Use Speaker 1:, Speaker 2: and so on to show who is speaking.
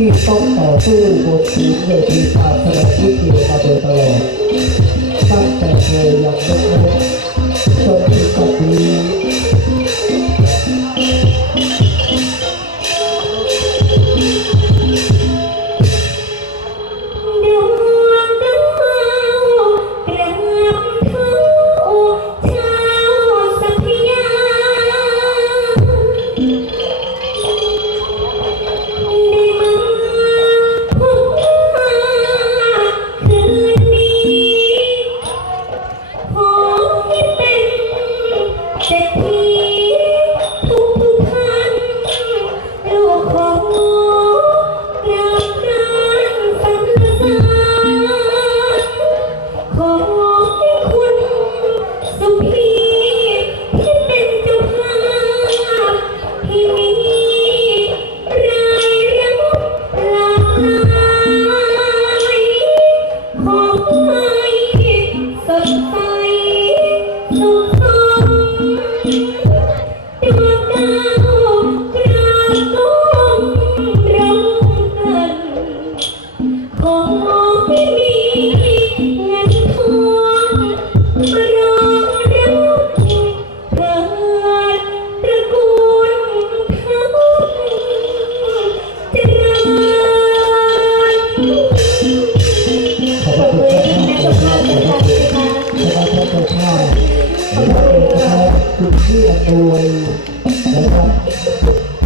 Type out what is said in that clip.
Speaker 1: ที่ต้องต่อสู้บนพื้นเวทีการแสดงที่เกี่ยวมาโดยตลอดตั้งแต่เธอยัง
Speaker 2: ไม่ เศรษฐีทุกท่านลูกขอกราบกรานสรรเสริญขอให้คุณสุพีที่เป็นเจ้าภาพที่มีรายรับหลากหลายขอให้ เจ้าข้หรือว่าเป็นพระ
Speaker 1: คุณที่อำนวยนะครับ